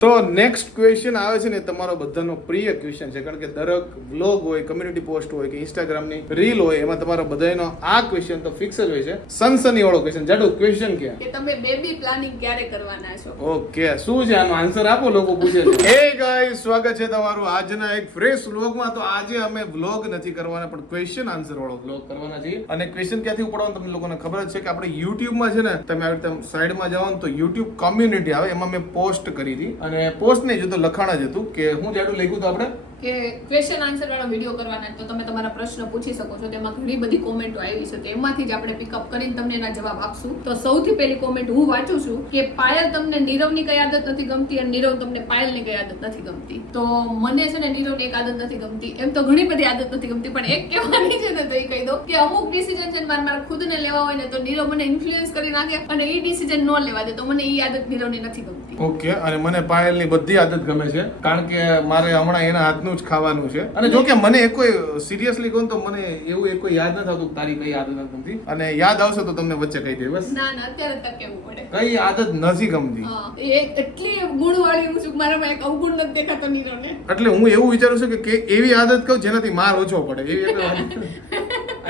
તો next question આવે છે ને તમારો બધાનો પ્રિય ક્વેશ્ચન છે. કારણ કે દરેક વ્લોગ હોય કમ્યુનિટી પોસ્ટ હોય કે ઇન્સ્ટાગ્રામની રીલ હોય એમાં તમારો બધાનો આ ક્વેશ્ચન તો ફિક્સ જ હોય છે. સનસની વાળો ક્વેશ્ચન જાડુ ક્વેશ્ચન ક્યાં? કે તમે બેબી પ્લાનિંગ ક્યારે કરવાના છો? ઓકે શું છે? આનો આન્સર આપો લોકો પૂછે છે. હે ગાઈસ સ્વાગત છે તમારું આજના એક ફ્રેશ વ્લોગમાં તો આજે અમે વ્લોગ નથી કરવાના પણ ક્વેશ્ચન આન્સર વાળો વ્લોગ કરવાના છે અને ક્વેશ્ચન ક્યાંથી ઉપડવાનું તમને લોકોને ખબર જ છે કે આપણે યુટ્યુબમાં છે ને તમે આવી રીતે સાઈડમાં જાઓ ને તો યુટ્યુબ કોમ્યુનિટી આવે એમાં મેં પોસ્ટ કરી હતી. અને પોસ્ટ નહીં જોતો લખાણ જ હતું કે હું જાડું લખ્યું તો આપણે? કે ક્વેશ્ચન આન્સર વાળો વીડિયો કરવાના તો તમે તમારા પ્રશ્ન પૂછી શકો છો. તેમાં ઘણી બધી કોમેન્ટો આવી છે તો એમાંથી જ આપણે પિકઅપ કરીને તમને એના જવાબ આપશું. તો સૌથી પહેલી કોમેન્ટ હું વાંચું છું કે પાયલ તમને નીરવની કઈ આદત નથી ગમતી અને નીરવ તમને પાયલની કઈ આદત નથી ગમતી? તો મને છે ને નીરવની એક આદત નથી ગમતી. એમ તો ઘણી બધી આદત નથી ગમતી, પણ એક કહેવાની છે ને તો એ કહી દો કે અમુક ડિસિઝન છે મારે મારા ખુદને લેવા હોય ને તો નીરવ મને ઇન્ફ્લુઅન્સ કરી નાખે અને એ ડિસિઝન ન લેવા દે તો મને એ આદત નીરવની નથી ગમતી. ઓકે અને મને પાયલની બધી આદત ગમે છે. કારણ કે મારે હમણાં એના હાથનું જ ખાવાનું છે. અને જો કે મને એક કોઈ સિરિયસલી કહું તો મને એવું એક કોઈ યાદ ન થતું તારી કઈ આદત નથી અને યાદ આવશે તો તમને વચ્ચે કહી દે બસ. ના ના અત્યારે તક કેવું પડે? કઈ આદત નથી ગમતી. એટલી ગુણ એટલી ગુણવાળી હું છું કે મારામાં એક અવગુણ નથી દેખાતો નીરવને એટલે હું એવું વિચારું છું કે કે એવી આદત કહું જેનાથી માર ઓછો પડે. એવી આદત.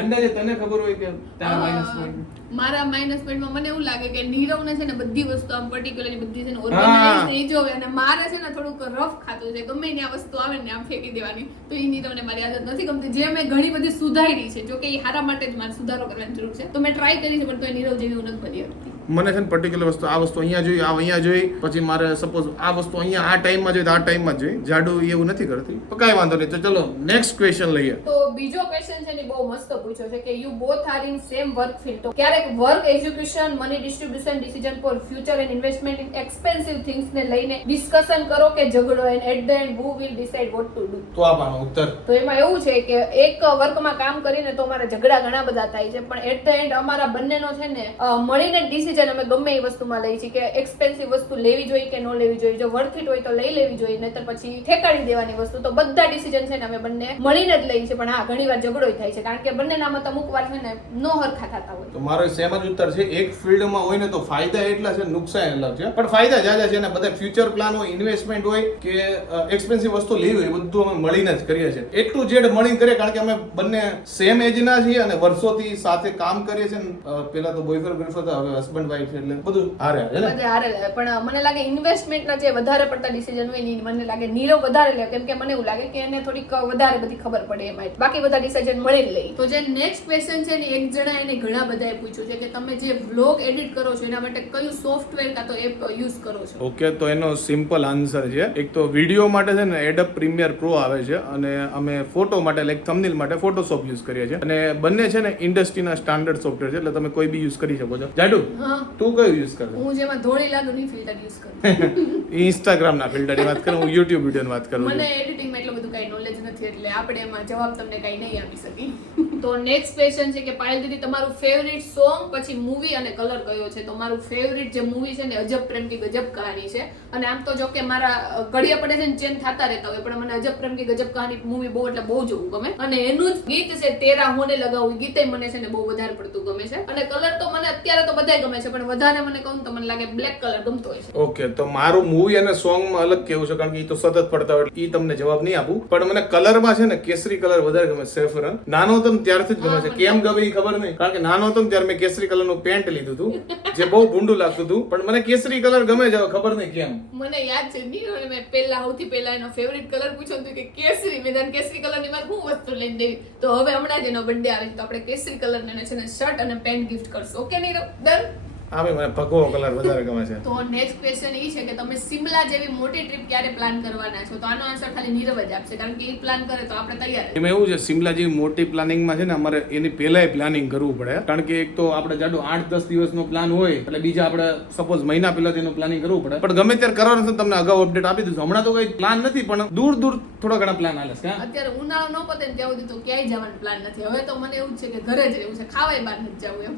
અંદાજે તને ખબર હોય કે તારા માઇનસ પોઈન્ટ મારા માઇનસ પોઈન્ટમાં મને એવું લાગે કે નીરવને છે ને બધી વસ્તુ આમ પર્ટિક્યુલરલી બધી છે ને ઓર્ગેનાઇઝ થઈ જોવે અને મારે છે ને થોડુંક રફ ખાતું છે. ગમે ને આ વસ્તુ આવે ને આમ ફેંકી દેવાની તો એ નીરવને મારી આદત નથી ગમતી. જે મેં ઘણી બધી સુધારી છે જો કે એ હારા માટે જ મારે સુધારો કરવાની જરૂર છે. તો મેં ટ્રાય કરી છે પણ તો એ નીરવ જેવી હું નથી બની શકતી. મને છે ને પર્ટિક્યુલર વસ્તુ આ વસ્તુ અહીંયા જોઈ આ અહીંયા જોઈ પછી મારે સપોઝ આ વસ્તુ અહીંયા આ ટાઈમમાં જોઈ તો આ ટાઈમમાં જ જોઈ. જાડુ એવું નથી કરતી. કાંઈ વાંધો નહીં. તો ચલો નેક્સ્ટ ક્વેશ્ચન લઈએ. તો બીજો ક્વેશ્ચન છે ને બહુ મસ્ત પૂછ્યો છે કે you both are in same work field તો ક્યારેક work education money distribution decision for future and investment in expensive things ને લઈને ડિસ્કશન કરો કે ઝઘડો and at the end who will decide what to do તો આપવાનો ઉત્તર. તો એમાં એવું છે કે એક વર્કમાં કામ કરીને તો અમારા ઝઘડા ઘણા બધા થાય છે પણ એટ ધ એન્ડ અમારા બંનેનો છે ને મળીને ડિસિઝન અમે ગમે એ વસ્તુમાં લઈએ છીએ કે એક્સપેન્સિવ વસ્તુ લેવી જોઈએ કે ન લેવી જોઈએ, જો વર્થ ઇટ હોય તો લઈ લેવી જોઈએ, નહીતર પછી ઠેકાડી દેવાની વસ્તુ. તો બધા ડિસિઝન છે ને અમે બંને મળીને જ લઈએ છીએ, પણ હા, ઘણી વાર ઝઘડો થાય છે, કારણ કે બંનેનામાં અમુક વાર છે ને નો હરખા થતા હોય. તો મારો સેમ જ ઉત્તર છે, એક ફિલ્ડમાં હોય ને તો ફાયદા એટલા છે, નુકસાન એટલા છે, પણ ફાયદા જાજા છે ને બધા ફ્યુચર પ્લાન હોય ઇન્વેસ્ટમેન્ટ હોય કે એક્સપેન્સિવ વસ્તુ લેવી હોય બધું અમે મળીને જ કરીએ છીએ. એટલું જેડ મળીને કરીએ, કારણ કે અમે બંને સેમ એજના છીએ અને વર્ષોથી સાથે કામ કરીએ છીએ પેલા તો બોયફ્રેન્ડ ગર્લફ્રેન્ડ હવે હસબન્ડ વાઈફ એટલે બધું હારે હારે ને? બધે હારે પણ મને લાગે ઇન્વેસ્ટમેન્ટના જે વધારે પડતા ડિસિઝન હોય ને મને લાગે નીરવ વધારે લે. કેમ કે મને એવું લાગે કે એને થોડીક વધારે બધી ખબર પડે એમાં બાકી બધા ડિસિઝન મળી જ લઈ તો જે નેક્સ્ટ ક્વેશ્ચન છે ને એક જણા એને ઘણા બધાએ પૂછ્યું છે કે તમે જે વ્લોગ એડિટ કરો છો એના માટે કયું સોફ્ટવેર કાં તો એપ યુઝ કરો છો? ઓકે તો એનો સિમ્પલ આન્સર છે. એક તો વીડિયો માટે છે ને એડપ પ્રીમિયર પ્રો આવે છે અને અમે ફોટો માટે લાઈક થંબનેલ માટે ફોટોશોપ યુઝ કરીએ છીએ. અને બંને છે ને ઇન્ડસ્ટ્રીના સ્ટાન્ડર્ડ સોફ્ટવેર છે એટલે તમે કોઈ બી યુઝ કરી શકો છો. જાડુ? હા તું કયું યુઝ કરે? હું જેમાં ધોળી લાગુ ની ફિલ્ટર યુઝ કરું. ઇન્સ્ટાગ્રામના ફિલ્ટરની વાત કરું હું યુટ્યુબ વિડીયોની વાત કરું મને એડિટિંગમાં એટલું બધું કઈ નોલેજ નથી એટલે આપણે એમાં જવાબ તમને કઈ નહીં આપી શકી તો નેક્સ્ટ ક્વેશ્ચન છે કે પાયલ દીદી તમારું ફેવરિટ સોંગ પછી મૂવી અને કલર કયો છે? તો મારું ફેવરિટ જે મૂવી છે ને અજબ પ્રેમ કી ગજબ કહાની છે. અને આમ તો જો કે મારા ઘડિયા પડે છે ને ચેન્જ થતા રહેતા હોય પણ મને અજબ પ્રેમ કી ગજબ કહાની મૂવી બહુ એટલે બહુ જોવું ગમે. અને એનું જ ગીત છે તેરા હોને લગાવું ગીતે મને છે ને બહુ વધારે પડતું ગમે છે. અને કલર તો મને અત્યારે તો બધાય ગમે છે પણ વધારે મને કહું તો મને લાગે બ્લેક કલર ગમતો હોય છે. ઓકે તો મારું મૂવી અને સોંગમાં અલગ કેવું છે? કારણ કે એ તો સતત પડતા હોય એ તમને જવાબ નહીં આપું. પણ મને કલરમાં છે ને કેસરી કલર વધારે ગમે સેફરન નાનો હતો ને ત્યારથી જ ગમે છે. કેમ ગમે એ ખબર નહીં. કારણ કે નાનો હતો ને ત્યારે મેં કેસરી કલરનું પેન્ટ લીધું હતું જે બહુ ભૂંડું લાગતું હતું. પણ મને કેસરી કલર ગમે છે ખબર નહીં કેમ. મને યાદ છે નહીં મેં પહેલા સૌથી પહેલા એનો ફેવરિટ કલર પૂછ્યો હતો કે કેસરી. મેં કેસરી કલરની મારે હું વસ્તુ લઈને દેવી? તો હવે હમણાં જ એનો બર્થડે આવે તો આપણે કેસરી કલર ને છે ને શર્ટ અને પેન્ટ ગિફ્ટ કરશું. ઓકે નીરવ? ડન હા ભાઈ મને ભગવો કલર વધારે ગમે છે. તો નેક્સ્ટ ક્વેશ્ચન એ છે કે તમે સિમલા જેવી મોટી ટ્રીપ ક્યારે પ્લાન કરવાના છો? તો આનો આન્સર ખાલી નીરવ જ આપશે કારણ કે એ પ્લાન કરે તો આપણે તૈયાર એમાં એવું છે સિમલા જેવી મોટી પ્લાનિંગમાં છે ને અમારે એની પહેલાય પ્લાનિંગ કરવું પડે. કારણ કે એક તો આપણે જાડો આઠ દસ દિવસનો પ્લાન હોય એટલે બીજા આપણે સપોઝ મહિના પહેલા એનું પ્લાનિંગ કરવું પડે. પણ ગમે ત્યારે કરવાનું છે તમને અગાઉ અપડેટ આપી દીધું હમણાં તો કઈ પ્લાન નથી પણ દૂર દૂર થોડા ઘણા પ્લાન હાલે છે અત્યારે ઉનાળો ન પતે ને ત્યાં સુધી તો ક્યાંય જવાનો પ્લાન નથી. હવે તો મને એવું છે કે ઘરે જ રહેવું છે ખાવાય બહાર નથી જવું એમ.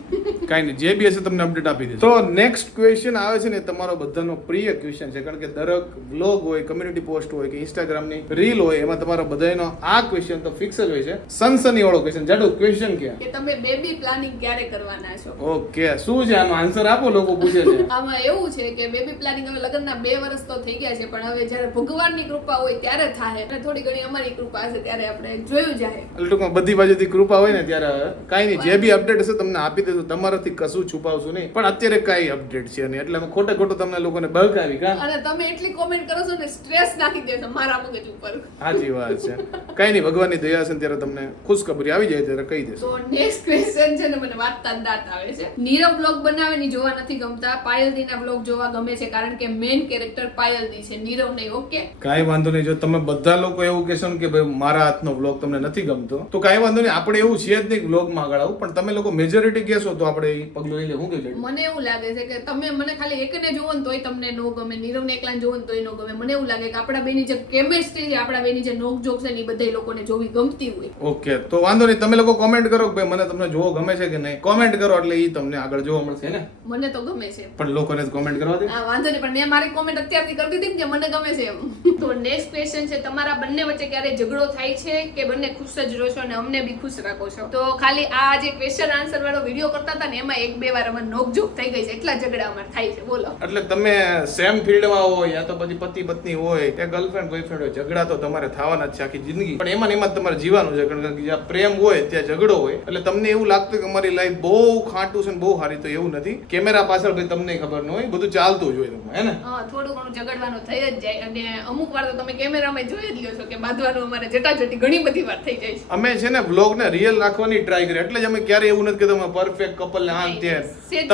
કાંઈ નહીં જે બી હશે તમને અપડેટ આપી આપી દીધું તો નેક્સ્ટ ક્વેશ્ચન આવે છે ને તમારો બધાનો પ્રિય ક્વેશ્ચન છે. કારણ કે દરેક બ્લોગ હોય કમ્યુનિટી પોસ્ટ હોય કે ઇન્સ્ટાગ્રામની રીલ હોય એમાં તમારો બધાનો આ ક્વેશ્ચન તો ફિક્સ જ હોય છે. સનસની વાળો ક્વેશ્ચન જાડુ ક્વેશ્ચન કે તમે બેબી પ્લાનિંગ ક્યારે કરવાના છો? ઓકે શું છે? આનો આન્સર આપો લોકો પૂછે છે. આમાં એવું છે કે બેબી પ્લાનિંગ હવે લગ્નના બે વર્ષ તો થઈ ગયા છે પણ હવે જ્યારે ભગવાનની કૃપા હોય ત્યારે થાય. અને થોડી ઘણી અમારી કૃપા હશે ત્યારે આપણે જોયું જાય. એટલે ટૂંકમાં બધી બાજુથી કૃપા હોય ને ત્યારે હવે કાંઈ નહીં. જે બી અપડેટ હશે તમને આપી દેશું. તમારાથી કશું છુપાવશું નહીં. પણ અત્યારે કઈ અપડેટ છે નહીં. એટલે અમે ખોટે ખોટું તમને લોકોને બહકાવી કા? અને તમે એટલી કોમેન્ટ કરો છો ને સ્ટ્રેસ નાખી દે મારા મગજ ઉપર. સાચી વાત છે. કઈ નહીં ભગવાનની દયા છે ત્યારે તમને ખુશખબરી આવી જાય ત્યારે કહી દેશું. તો નેક્સ્ટ ક્વેશ્ચન છે ને મને વાતતા દાંત આવે છે. નીરવ બ્લોગ બનાવેની જોવા નથી ગમતા. પાયલદીના બ્લોગ જોવા ગમે છે કારણ કે મેઇન કેરેક્ટર પાયલદી છે. નીરવ નહીં ઓકે કાઈ વાંધો નહીં જો તમે બધા લોકો એવું કહેશો ને કે ભાઈ મારા હાથનો બ્લોગ તમને નથી ગમતો તો કાઈ વાંધો નહીં આપણે એવું છે જ નહીં વ્લોગમાં આગળ આવું. પણ તમે લોકો મેજોરિટી કહેશો તો આપણે એ પગલું લઈ લે. હું કહે મને એવું લાગે છે કે તમે મને ખાલી એકને જોવો ને તોય તમને નો ગમે. નીરવને એકલા જોવો ને તોય નો ગમે. મને એવું લાગે કે આપણા બેની જે કેમેસ્ટ્રી છે આપણા બેની જે નોક જોક છે ને એ બધા લોકોને જોવી ગમતી હોય. ઓકે તો વાંધો નહીં. તમે લોકો કોમેન્ટ કરો કે ભાઈ મને તમને જોવો ગમે છે કે નહીં. કોમેન્ટ કરો એટલે એ તમને આગળ જોવા મળશે ને? મને તો ગમે છે. પણ લોકોને કોમેન્ટ કરવા દે. હા વાંધો નહીં. પણ મેં મારી કોમેન્ટ અત્યારથી કરી દીધી ને કે મને ગમે છે એમ. તો નેક્સ્ટ ક્વેશ્ચન છે તમારા બંને વચ્ચે ક્યારે ઝઘડો થાય છે કે બંને ખુશ જ રહો છો અને અમને બી ખુશ રાખો છો? તો ખાલી આ જે ક્વેશ્ચન આન્સર વાળો વીડિયો કરતા હતા ને એમાં એક બે વાર અમારે નોકઝોક થઈ ગઈ છે. એટલા ઝઘડા અમારે થાય છે. બોલો. એટલે તમે સેમ ફિલ્ડમાં હોય યા તો પછી પતિ પત્ની હોય કે ગર્લફ્રેન્ડ બોયફ્રેન્ડ હોય ઝઘડા તો તમારે થવાના જ છે આખી જિંદગી. પણ એમાં એમાં તમારે જીવાનું છે. કારણ કે જ્યાં પ્રેમ હોય ત્યાં ઝઘડો હોય. એટલે તમને એવું લાગતું કે અમારી લાઈફ બહુ ખાટું છે ને બહુ સારી. તો એવું નથી. કેમેરા પાછળ ભાઈ તમને ખબર ન હોય. બધું ચાલતું જ હોય તમે હે ને? હા થોડું ઘણું ઝઘડવાનું થઈ જ જાય. અને અમુક વાર તો તમે કેમેરામાં જોઈ જ લ્યો છો કે બાંધવાનું અમારે જટાજટી ઘણી બધી વાર થઈ જાય છે. અમે છે ને બ્લોગ ને રિયલ રાખવાની ટ્રાય કરી એટલે જ અમે ક્યારે એવું નથી કે તમે પરફેક્ટ કપલ ને આમ તે સેજ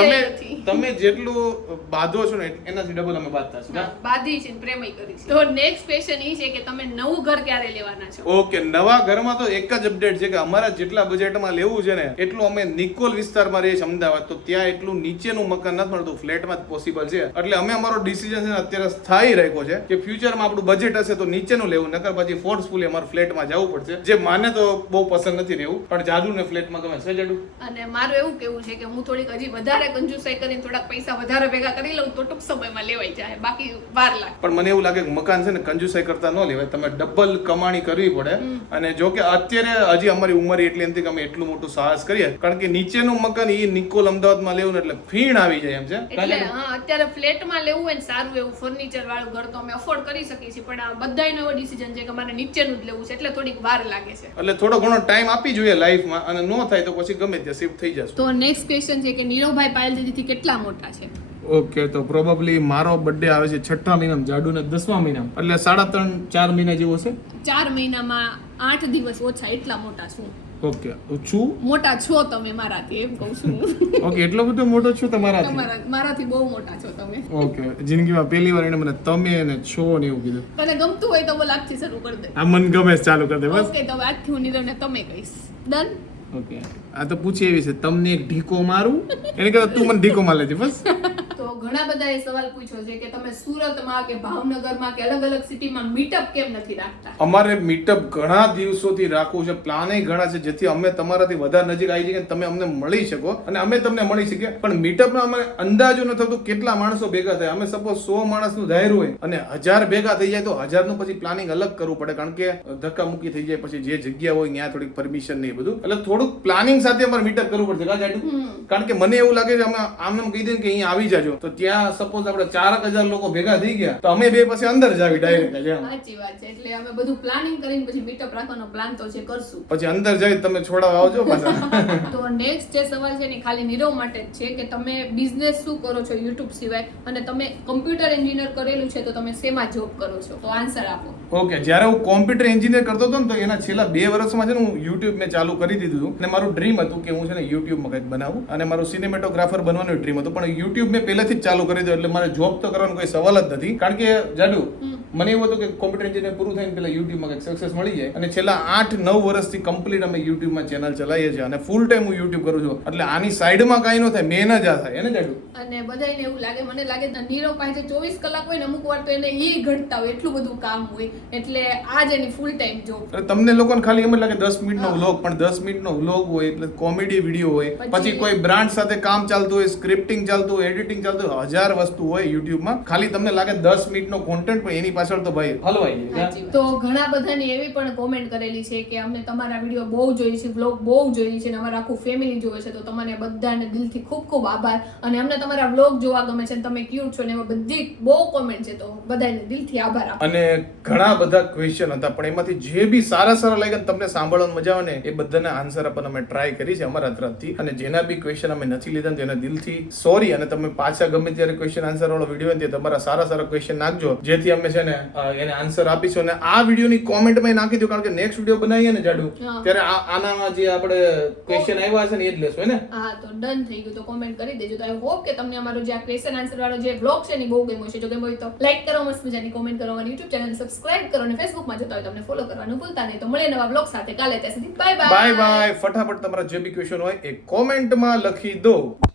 તમે તમે જેટલું બાંધો છો ને એનાથી ડબલ અમે બાંધતા છીએ. બાંધી છે પ્રેમય કરી છે. તો નેક્સ્ટ ક્વેશ્ચન એ છે કે તમે નવું ઘર ક્યારે લેવાના છો? ઓકે નવા ઘરમાં તો એક જ અપડેટ છે કે અમારા જેટલા બજેટમાં લેવું છે ને એટલું અમે નિકોલ વિસ્તારમાં રહીએ છીએ અમદાવાદ. તો ત્યાં એટલું નીચેનું મકાન નથી મળતું ફ્લેટમાં જ પોસિબલ છે. એટલે અમે અમારો ડિસિઝન છે અત્યારે સ્થાયી રાખ્યો છે કે ફ્યુચરમાં આપણું બજેટ હશે તો નીચેનું લેવું નકર પછી ફોર્સફુલી અમારે ફ્લેટમાં જવું પડશે. જે માને તો બહુ પસંદ નથી રહેવું પણ જાદુ ને ફ્લેટમાં ગમે છે જાડુ. અને મારું એવું કેવું છે કે હું થોડીક હજી વધારે કંજુસાઈ કરીને થોડાક પૈસા વધારે ભેગા કરી લઉં તો ટૂંક સમયમાં લેવાઈ જાય. બાકી વાર લાગે. પણ મને એવું લાગે કે મકાન છે ને કંજુસાઈ કરતા ન લેવાય. તમે ડબલ કમાણી કરવી પડે. અને જો કે અત્યારે હજી અમારી ઉંમર એટલી નથી કે અમે એટલું મોટું સાહસ કરીએ. કારણ કે નીચેનું મકાન એ નિકોલ અમદાવાદમાં લેવું ને એટલે ફીણ આવી જાય એમ છે. એટલે હા અત્યારે ફ્લેટમાં લેવું હોય ને સારું એવું ફર્નિચર વાળું ઘર તો અમે અફોર્ડ કરી શકીએ છીએ. પણ આ બધાયનો એવો ડિસિઝન છે કે મારે નીચેનું જ લેવું છે એટલે થોડીક વાર લાગે છે. એટલે થોડો ઘણો ટાઈમ આપી જોઈએ લાઈફમાં અને ન થાય તો પછી ગમે ત્યાં શિફ્ટ થઈ જશે. તો નેક્સ્ટ ક્વેશ્ચન છે કે નીરવભાઈ પાયલ દીદીથી કેટલા મોટા છે? ઓકે તો પ્રોબેબલી મારો બર્થડે આવે છે છઠ્ઠા મહિનામાં જાડુ ને દસમા મહિનામાં. એટલે સાડા ત્રણ ચાર મહિના જેવો છે? ચાર મહિનામાં આઠ દિવસ ઓછા એટલા મોટા છું. ઓકે છું? મોટા છો તમે મારાથી એમ કહું છું. ઓકે એટલો બધો મોટો છું તમારાથી? તમારા મારાથી બહુ મોટા છો તમે. ઓકે જિંદગીમાં પહેલી વાર એને મને તમે અને છો ને એવું કીધું. તને ગમતું હોય તો બોલ આજથી શરૂ કરી દે. આ મન ગમે ચાલુ કરી દે બસ. ઓકે તો આજથી હું નીરવને તમે કહીશ. Done okay. આ તો પૂછી એવી છે, તમને એક ઢીકો મારું? એને કરતા તું મને ઢીકો મારે છે બસ. ઘણા બધા એ સવાલ પૂછ્યો છે કે તમે સુરતમાં કે ભાવનગરમાં કે અલગ અલગ સિટીમાં મીટઅપ કેમ નથી રાખતા? અમારે મીટઅપ ઘણા દિવસોથી રાખવું છે પ્લાને ઘણા છે જેથી અમે તમારાથી વધારે નજીક આવી જઈએ તમે અમને મળી શકો અને અમે તમને મળી શકીએ. પણ મીટઅપમાં અમે અંદાજો ન થતું કેટલા માણસો ભેગા થાય. અમે સપોઝ સો માણસનું ધાર્યું હોય અને હજાર ભેગા થઈ જાય તો હજારનું પછી પ્લાનિંગ અલગ કરવું પડે કારણ કે ધક્કા મૂકી થઈ જાય પછી જે જગ્યા હોય ત્યાં થોડીક પરમિશન નહીં બધું. એટલે થોડુંક પ્લાનિંગ સાથે અમારે મીટઅપ કરવું પડશે? કારણ કે મને એવું લાગે છે અમે આમ એમ કહી દઈએ કે અહીં આવી જાજો. તો ત્યાં સપોઝ આપણે ચાર હજાર લોકો ભેગા થઈ ગયા તો અમે બે પછી અંદર જ આવી ડાયરેક્ટ એમ. સાચી વાત છે એટલે અમે બધું પ્લાનિંગ કરીને પછી મીટઅપ રાખવાનો પ્લાન તો છે કરશું. પછી અંદર જઈ તમે છોડાવવા આવજો પાછા. તો નેક્સ્ટ જે સવાલ છે ને ખાલી નીરવ માટે જ છે કે તમે બિઝનેસ શું કરો છો યુટ્યુબ સિવાય? અને તમે કમ્પ્યુટર એન્જિનિયર કરેલું છે તો તમે શેમાં જોબ કરો છો? તો આન્સર આપો. ઓકે જ્યારે હું કોમ્પ્યુટર એન્જિનિયર કરતો હતો ને તો એના છેલ્લા બે વર્ષમાં છે ને હું યુટ્યુબ મેં ચાલુ કરી દીધું હતું. અને મારું ડ્રીમ હતું કે હું છે ને યુટ્યુબમાં કંઈક બનાવું. અને મારું સિનેમેટોગ્રાફર બનવાનું ડ્રીમ હતું. પણ યુટ્યુબ મેં પહેલેથી જ ચાલુ કરી દો એટલે મારે જોબ તો કરવાનો કોઈ સવાલ જ નથી. કારણ કે જાડુ મને એવું હતું કે કોમ્પ્યુટર એન્જિનિયર પૂરું થઈને પેલા યુટ્યુબમાં કંઈક સક્સેસ મળી જાય. અને છેલ્લા આઠ નવ વર્ષથી કમ્પ્લીટ અમે યુટ્યુબમાં ચેનલ ચલાવીએ છીએ. અને ફૂલ ટાઈમ હું યુટ્યુબ કરું છું. એટલે આની સાઈડમાં કાંઈ ન થાય મેન જ આ થાય. એને જાડું અને બધાને એવું લાગે મને લાગે તો નીરવ પાસે ચોવીસ કલાક હોય ને અમુક વાર તો એને એ ઘટતા હોય એટલું બધું કામ હોય. એટલે આ જ એની ફૂલ ટાઈમ જોબ તમને લોકોને ખાલી એમ જ લાગે દસ મિનિટનો વ્લોગ પણ દસ મિનિટનો વ્લોગ હોય એટલે કોમેડી વીડિયો હોય. પછી- પછી કોઈ બ્રાન્ડ સાથે કામ ચાલતું હોય સ્ક્રિપ્ટિંગ ચાલતું હોય એડિટિંગ ચાલતું હોય હજાર વસ્તુ હોય યુટ્યુબમાં ખાલી તમને લાગે દસ મિનિટનો કોન્ટેન્ટ પણ એની પાછળ તો ભાઈ હલવાઈ તો ઘણા બધાની એવી પણ કોમેન્ટ કરેલી છે કે અમને તમારા વીડિયો બહુ જોઈએ છે વ્લોગ બહુ જોઈએ છે અને અમારા આખું ફેમિલી જોવે છે. તો તમને બધાને દિલથી ખૂબ ખૂબ આભાર. અને અમને તમારા વ્લોગ જોવા ગમે છે અને તમે ક્યુટ છો ને એમાં બધી બહુ કોમેન્ટ છે તો બધાને દિલથી આભાર અને ઘણા બધા ક્વેશ્ચન હતા પણ એમાંથી જે બી સારા સારા લાગ્યા તમને સાંભળવાની મજા આવે ને એ બધાના આન્સર આપવાના અમે ટ્રાય કરી છે અમારા તરફથી. અને જેના બી ક્વેશ્ચન અમે નથી લીધા ને તેના દિલથી સોરી અને તમે પાછા ગમે ત્યારે ક્વેશ્ચન આન્સર વાળો વીડિયો તે તમારા સારા સારા ક્વેશ્ચન નાખજો. જેથી અમે છે ને એને આન્સર આપીશું અને આ વિડીયોની કોમેન્ટમાં નાખી દો કારણ કે નેક્સ્ટ વીડિયો બનાવીએ ને જાડુ ત્યારે આ આના જે આપણે ક્વેશ્ચન આવ્યા છે ને એ જ લેશું હે ને? હા તો ડન થઈ ગયું તો કોમેન્ટ કરી દેજો. તો આઈ હોપ કે તમને અમારો જે આ ક્વેશ્ચન આન્સર વાળો જે બ્લોગ છે ને બહુ ગમ્યો છે જો ગમ્યો હોય તો લાઈક કરો મસ્ત મજાની કોમેન્ટ કરો અને YouTube ચેનલ સબસ્ક્રાઇબ કરો અને ફેસબુકમાં જોતા હોય તમને ફોલો કરવાનું ભૂલતા નહીં. તો મળીએ નવા બ્લોગ સાથે કાલે ત્યાં સુધી. બાય બાય બાય બાય ફટાફટ તમારા જે બી ક્વેશ્ચન હોય એ કોમેન્ટમાં લખી દો.